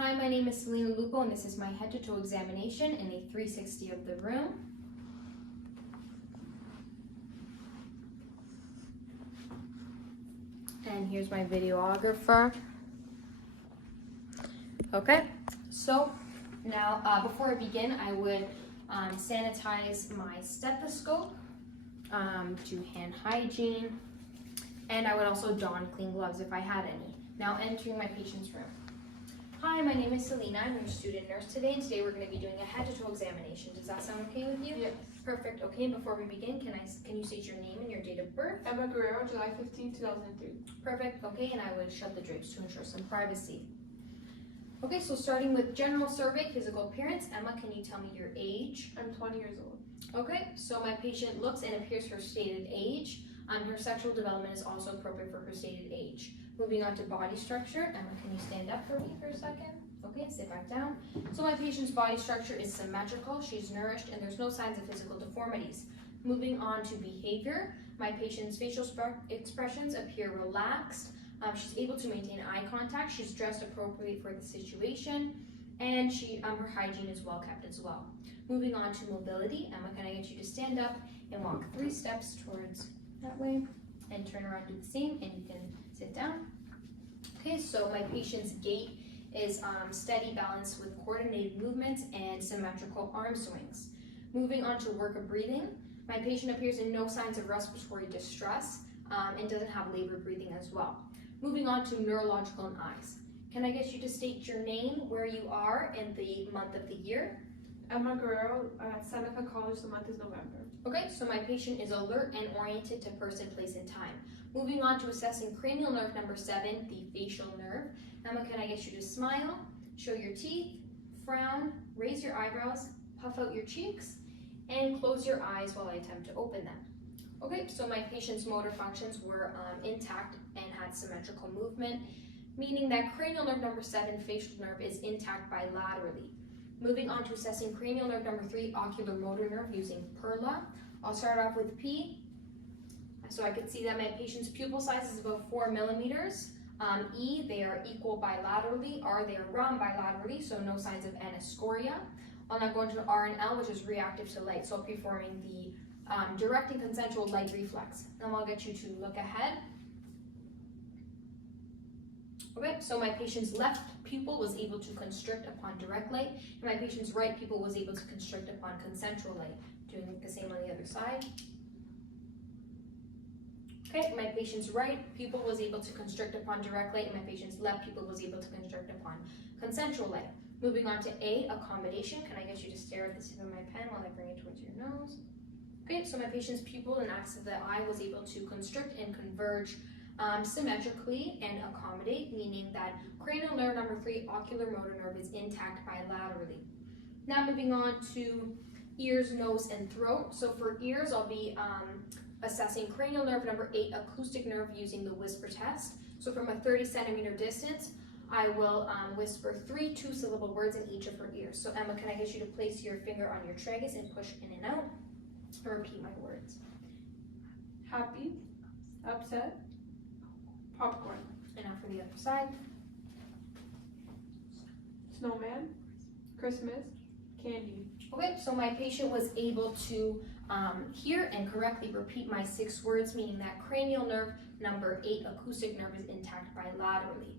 Hi, my name is Selena Lupo, and this is my head-to-toe examination in a 360 of the room. And here's my videographer. Okay, so now before I begin, I would sanitize my stethoscope, do hand hygiene, and I would also don clean gloves if I had any. Now entering my patient's room. Hi, my name is Selena. I'm your student nurse today, and today we're going to be doing a head-to-toe examination. Does that sound okay with you? Yes. Perfect. Okay, and before we begin, can you state your name and your date of birth? Emma Guerrero, July 15, 2003. Perfect. Okay, and I would shut the drapes to ensure some privacy. Okay, so starting with general survey, physical appearance. Emma, can you tell me your age? I'm 20 years old. Okay, so my patient looks and appears her stated age. Her sexual development is also appropriate for her stated age. Moving on to body structure. Emma, can you stand up for me for a second? Okay, sit back down. So my patient's body structure is symmetrical, she's nourished, and there's no signs of physical deformities. Moving on to behavior. My patient's facial expressions appear relaxed. She's able to maintain eye contact. She's dressed appropriately for the situation, and her hygiene is well kept as well. Moving on to mobility. Emma, can I get you to stand up and walk 3 steps towards that way, and turn around, do the same, and you can sit down. Okay, so my patient's gait is steady balance with coordinated movements and symmetrical arm swings. Moving on to work of breathing. My patient appears in no signs of respiratory distress and doesn't have labored breathing as well. Moving on to neurological and eyes. Can I get you to state your name, where you are, and the month of the year? Emma Guerrero at Seneca College, the month is November. Okay, so my patient is alert and oriented to person, place, and time. Moving on to assessing cranial nerve number 7, the facial nerve. Emma, can I get you to smile, show your teeth, frown, raise your eyebrows, puff out your cheeks, and close your eyes while I attempt to open them. Okay, so my patient's motor functions were intact and had symmetrical movement, meaning that cranial nerve number 7, facial nerve, is intact bilaterally. Moving on to assessing cranial nerve number 3, ocular motor nerve, using PERLA. I'll start off with P. So I can see that my patient's pupil size is about 4 millimeters. E, they are equal bilaterally. R, they are round bilaterally, so no signs of anoscoria. I'll now go into R and L, which is reactive to light. So I'll be forming the direct and consensual light reflex. And I'll get you to look ahead. Okay, so my patient's left pupil was able to constrict upon direct light, and my patient's right pupil was able to constrict upon consensual light. Doing the same on the other side. Okay, my patient's right pupil was able to constrict upon direct light, and my patient's left pupil was able to constrict upon consensual light. Moving on to A, accommodation. Can I get you to stare at the tip of my pen while I bring it towards your nose? Okay, so my patient's pupil and axis of the eye was able to constrict and converge symmetrically and accommodate, meaning that cranial nerve number 3, ocular motor nerve, is intact bilaterally. Now moving on to ears, nose, and throat. So for ears, I'll be assessing cranial nerve number 8, acoustic nerve, using the whisper test. So from a 30-centimeter distance, I will whisper 3 2-syllable words in each of her ears. So Emma, can I get you to place your finger on your tragus and push in and out? Or repeat my words. Happy, upset, popcorn. And now for the other side. Snowman, Christmas, candy. Okay, so my patient was able to hear and correctly repeat my 6 words, meaning that cranial nerve number 8, acoustic nerve, is intact bilaterally.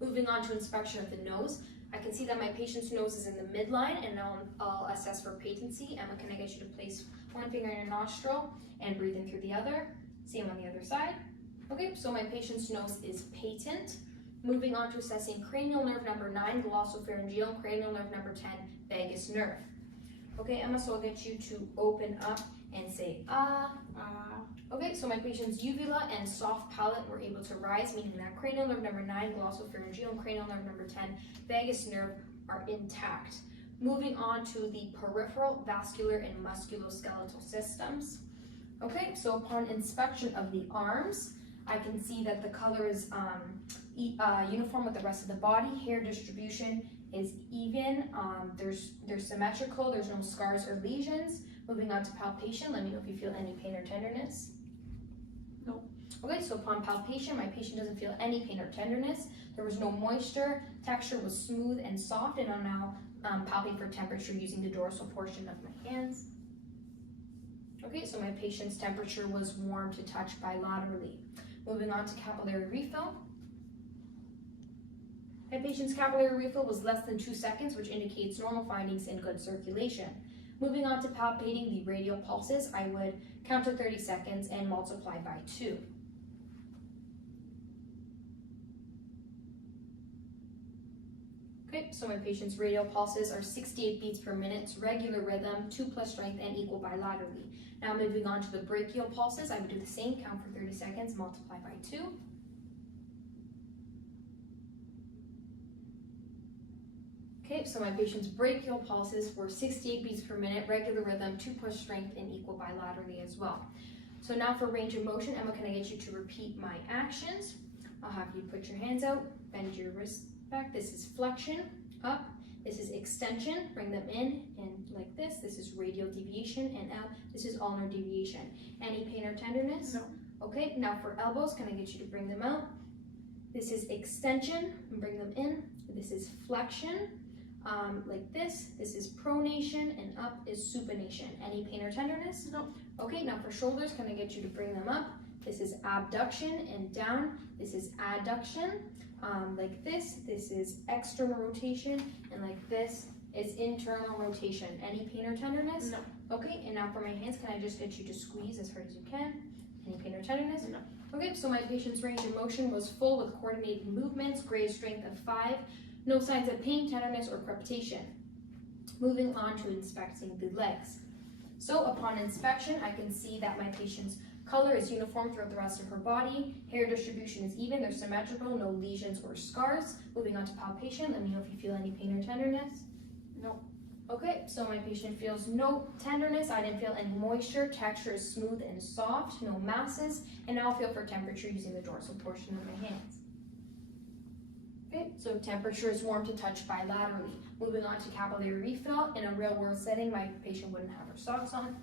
Moving on to inspection of the nose. I can see that my patient's nose is in the midline, and now I'll assess for patency. Emma, can I get you to place one finger in your nostril and breathe in through the other? Same on the other side. Okay, so my patient's nose is patent. Moving on to assessing cranial nerve number 9, glossopharyngeal, cranial nerve number 10, vagus nerve. Okay, Emma, so I'll get you to open up and say ah. Okay, so my patient's uvula and soft palate were able to rise, meaning that cranial nerve number 9, glossopharyngeal, and cranial nerve number 10, vagus nerve, are intact. Moving on to the peripheral, vascular, and musculoskeletal systems. Okay, so upon inspection of the arms, I can see that the color is uniform with the rest of the body. Hair distribution is even. They're symmetrical. There's no scars or lesions. Moving on to palpation. Let me know if you feel any pain or tenderness. Nope. Okay, so upon palpation, my patient doesn't feel any pain or tenderness. There was no moisture, texture was smooth and soft, and I'm now palpating for temperature using the dorsal portion of my hands. Okay, so my patient's temperature was warm to touch bilaterally. Moving on to capillary refill. My patient's capillary refill was less than 2 seconds, which indicates normal findings and good circulation. Moving on to palpating the radial pulses, I would count to 30 seconds and multiply by 2. Okay, so my patient's radial pulses are 68 beats per minute, regular rhythm, 2 plus strength, and equal bilaterally. Now moving on to the brachial pulses, I would do the same, count for 30 seconds, multiply by 2. Okay, so my patient's brachial pulses were 68 beats per minute, regular rhythm, 2 plus strength, and equal bilaterally as well. So now for range of motion, Emma, can I get you to repeat my actions? I'll have you put your hands out, bend your wrists back. This is flexion, up. This is extension, bring them in and like this. This is radial deviation, and out. This is ulnar deviation. Any pain or tenderness? No. Okay, now for elbows, can I get you to bring them out? This is extension, and bring them in. This is flexion, like this. This is pronation, and up is supination. Any pain or tenderness? No. Okay, now for shoulders, can I get you to bring them up? This is abduction and down. This is adduction, like this. This is external rotation, and like this is internal rotation. Any pain or tenderness? No. Okay, and now for my hands, can I just get you to squeeze as hard as you can? Any pain or tenderness? No. Okay, so my patient's range of motion was full with coordinated movements, grade strength of 5, no signs of pain, tenderness, or crepitation. Moving on to inspecting the legs. So upon inspection, I can see that my patient's color is uniform throughout the rest of her body. Hair distribution is even, they're symmetrical, no lesions or scars. Moving on to palpation, let me know if you feel any pain or tenderness. No. Okay, so my patient feels no tenderness. I didn't feel any moisture. Texture is smooth and soft, no masses. And now I'll feel for temperature using the dorsal portion of my hands. Okay, so temperature is warm to touch bilaterally. Moving on to capillary refill. In a real world setting, my patient wouldn't have her socks on.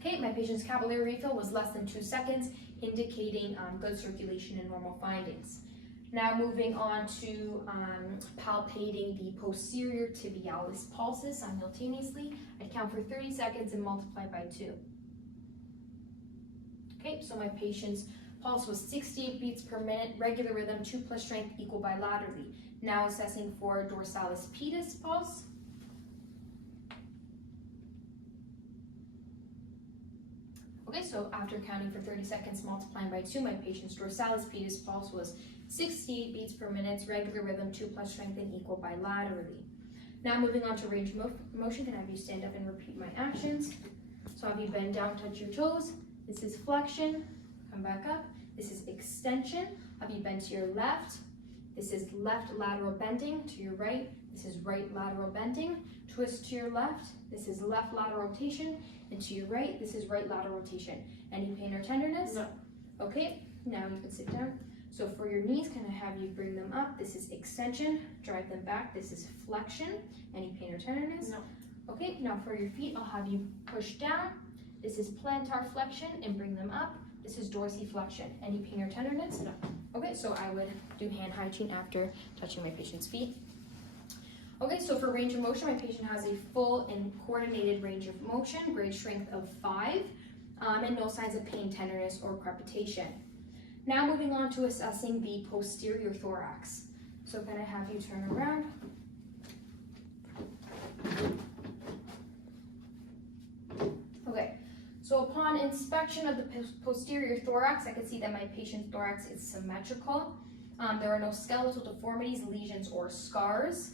Okay, my patient's capillary refill was less than 2 seconds, indicating good circulation and normal findings. Now moving on to palpating the posterior tibialis pulses simultaneously. I count for 30 seconds and multiply by 2. Okay, so my patient's pulse was 68 beats per minute, regular rhythm, 2 plus strength, equal bilaterally. Now assessing for dorsalis pedis pulse. Okay, so after counting for 30 seconds, multiplying by 2, my patient's dorsalis pedis pulse was 68 beats per minute, regular rhythm, 2 plus strength, and equal bilaterally. Now moving on to range of motion, can I have you stand up and repeat my actions? So have you bend down, touch your toes. This is flexion, come back up. This is extension. Have you bend to your left? This is left lateral bending. To your right, this is right lateral bending. Twist to your left. This is left lateral rotation. And to your right, this is right lateral rotation. Any pain or tenderness? No. Okay, now you can sit down. So for your knees, can I have you bring them up? This is extension, drive them back. This is flexion. Any pain or tenderness? No. Okay, now for your feet, I'll have you push down. This is plantar flexion and bring them up. This is dorsiflexion. Any pain or tenderness? No. Okay, so I would do hand hygiene after touching my patient's feet. Okay, so for range of motion, my patient has a full and coordinated range of motion, grade strength of 5, and no signs of pain, tenderness, or crepitation. Now moving on to assessing the posterior thorax. So can I have you turn around? Okay, so upon inspection of the posterior thorax, I can see that my patient's thorax is symmetrical. There are no skeletal deformities, lesions, or scars.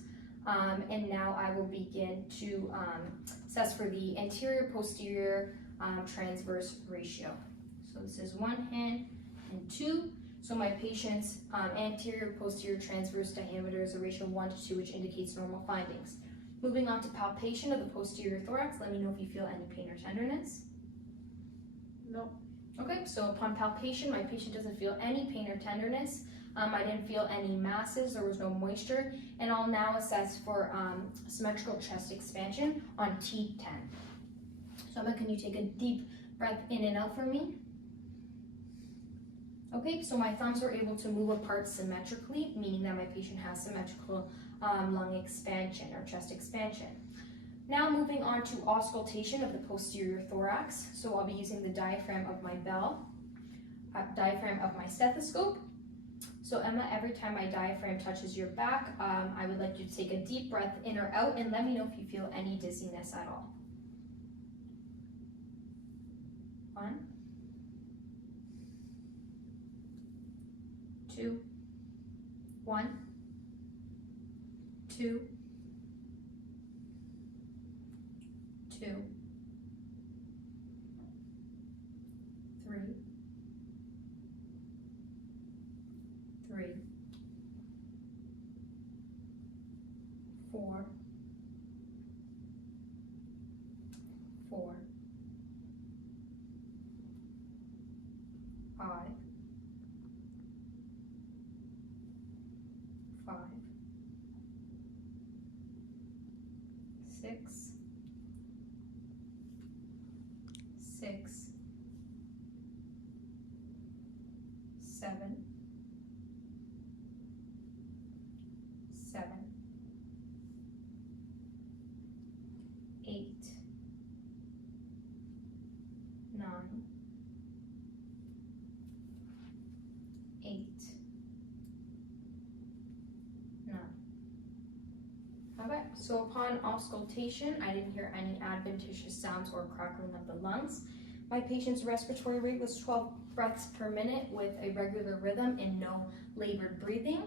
And now I will begin to assess for the anterior-posterior transverse ratio. So this is 1 hand and 2. So my patient's anterior-posterior transverse diameter is a ratio of 1 to 2, which indicates normal findings. Moving on to palpation of the posterior thorax, let me know if you feel any pain or tenderness. No. Okay, so upon palpation, my patient doesn't feel any pain or tenderness. I didn't feel any masses, there was no moisture, and I'll now assess for symmetrical chest expansion on T10. So Emma, can you take a deep breath in and out for me? Okay, so my thumbs were able to move apart symmetrically, meaning that my patient has symmetrical lung expansion or chest expansion. Now moving on to auscultation of the posterior thorax. So I'll be using the diaphragm of my bell, diaphragm of my stethoscope. So Emma, every time my diaphragm touches your back, I would like you to take a deep breath in or out and let me know if you feel any dizziness at all. 1, 2, 1, 2, 2, 3, 3, 4, 4, 5, 5, 6, 6, 7, 7, 8, 9, 8, 9. Okay, so upon auscultation, I didn't hear any adventitious sounds or crackling of the lungs. My patient's respiratory rate was 12 breaths per minute with a regular rhythm and no labored breathing.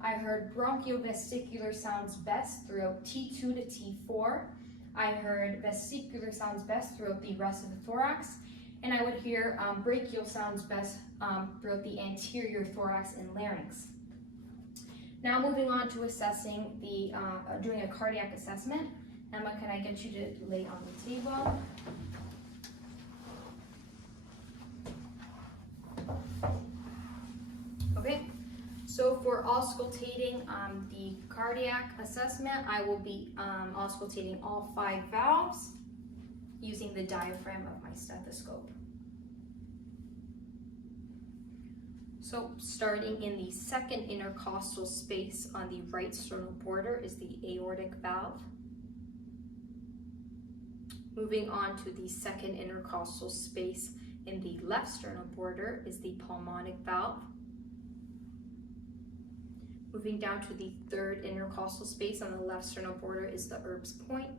I heard bronchiovesicular sounds best throughout T2 to T4. I heard vesicular sounds best throughout the rest of the thorax. And I would hear brachial sounds best throughout the anterior thorax and larynx. Now moving on to assessing doing a cardiac assessment. Emma, can I get you to lay on the table? Okay, so for auscultating the cardiac assessment, I will be auscultating all 5 valves using the diaphragm of my stethoscope. So starting in the second intercostal space on the right sternal border is the aortic valve. Moving on to the second intercostal space in the left sternal border is the pulmonic valve. Moving down to the third intercostal space on the left sternal border is the Erb's point.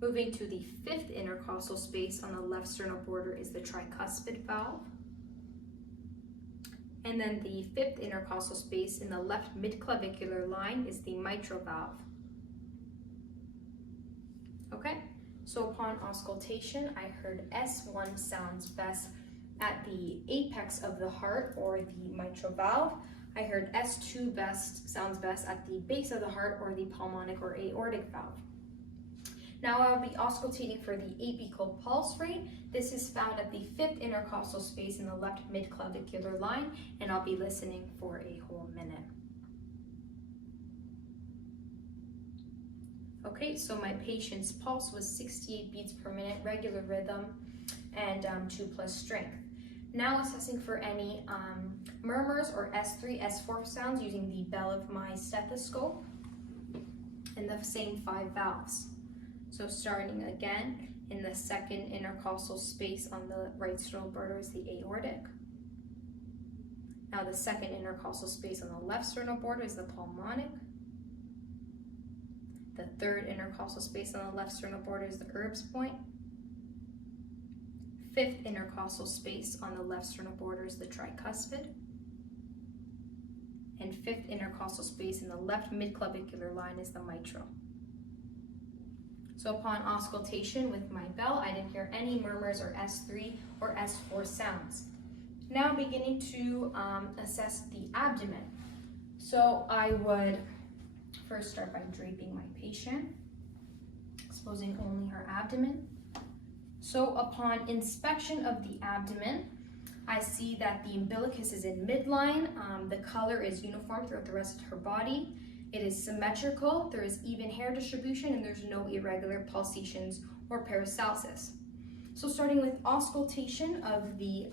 Moving to the fifth intercostal space on the left sternal border is the tricuspid valve. And then the fifth intercostal space in the left midclavicular line is the mitral valve. Okay, so upon auscultation, I heard S1 sounds best at the apex of the heart or the mitral valve. I heard S2 sounds best at the base of the heart or the pulmonic or aortic valve. Now I'll be auscultating for the apical pulse rate. This is found at the fifth intercostal space in the left midclavicular line, and I'll be listening for a whole minute. Okay, so my patient's pulse was 68 beats per minute, regular rhythm, and 2+ strength. Now assessing for any murmurs or S3, S4 sounds using the bell of my stethoscope and the same 5 valves. So starting again in the second intercostal space on the right sternal border is the aortic. Now the second intercostal space on the left sternal border is the pulmonic. The third intercostal space on the left sternal border is the Erb's point. Fifth intercostal space on the left sternal border is the tricuspid. And fifth intercostal space in the left midclavicular line is the mitral. So upon auscultation with my bell, I didn't hear any murmurs or S3 or S4 sounds. Now beginning to assess the abdomen. So I would first start by draping my patient, exposing only her abdomen. So upon inspection of the abdomen, I see that the umbilicus is in midline, the color is uniform throughout the rest of her body. It is symmetrical, there is even hair distribution, and there's no irregular pulsations or peristalsis. So starting with auscultation of the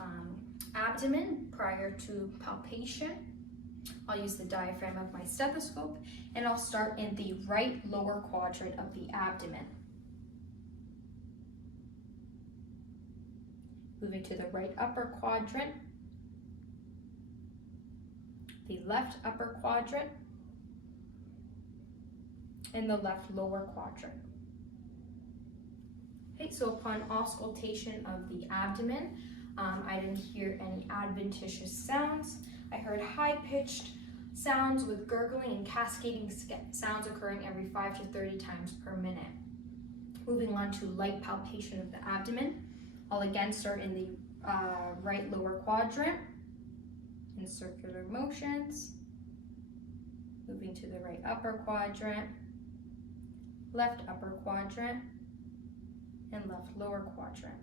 abdomen prior to palpation. I'll use the diaphragm of my stethoscope, and I'll start in the right lower quadrant of the abdomen. Moving to the right upper quadrant, the left upper quadrant, and the left lower quadrant. Okay, so upon auscultation of the abdomen, I didn't hear any adventitious sounds. I heard high-pitched sounds with gurgling and cascading sounds occurring every 5 to 30 times per minute. Moving on to light palpation of the abdomen, I'll again start in the right lower quadrant in circular motions. Moving to the right upper quadrant, left upper quadrant, and left lower quadrant.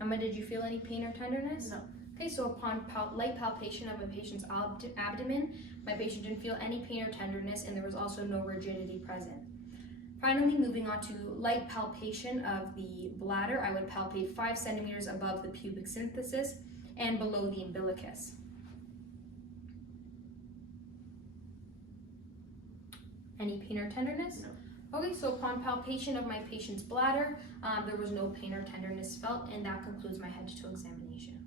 Emma, did you feel any pain or tenderness? No. Okay, so upon light palpation of a patient's abdomen, my patient didn't feel any pain or tenderness, and there was also no rigidity present. Finally, moving on to light palpation of the bladder, I would palpate 5 centimeters above the pubic symphysis and below the umbilicus. Any pain or tenderness? No. Okay, so upon palpation of my patient's bladder, there was no pain or tenderness felt, and that concludes my head-to-toe examination.